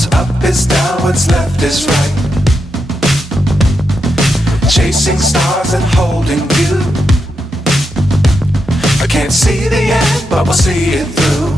What's up is down, what's left is right. Chasing stars and holding you. I can't see the end, but we'll see it through.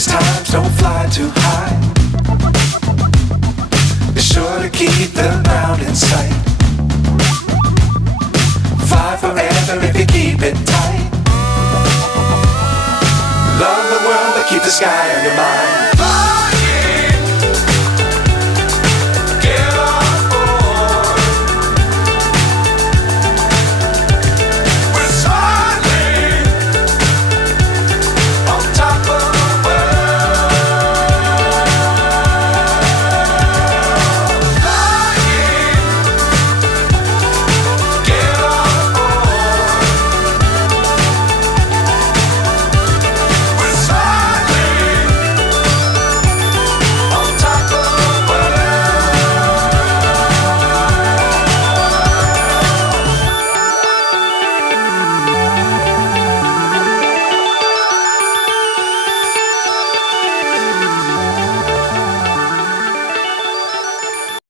Times don't fly too high. Be sure to keep the ground in sight. Fly forever if you keep it tight. Love the world but keep the sky on your mind.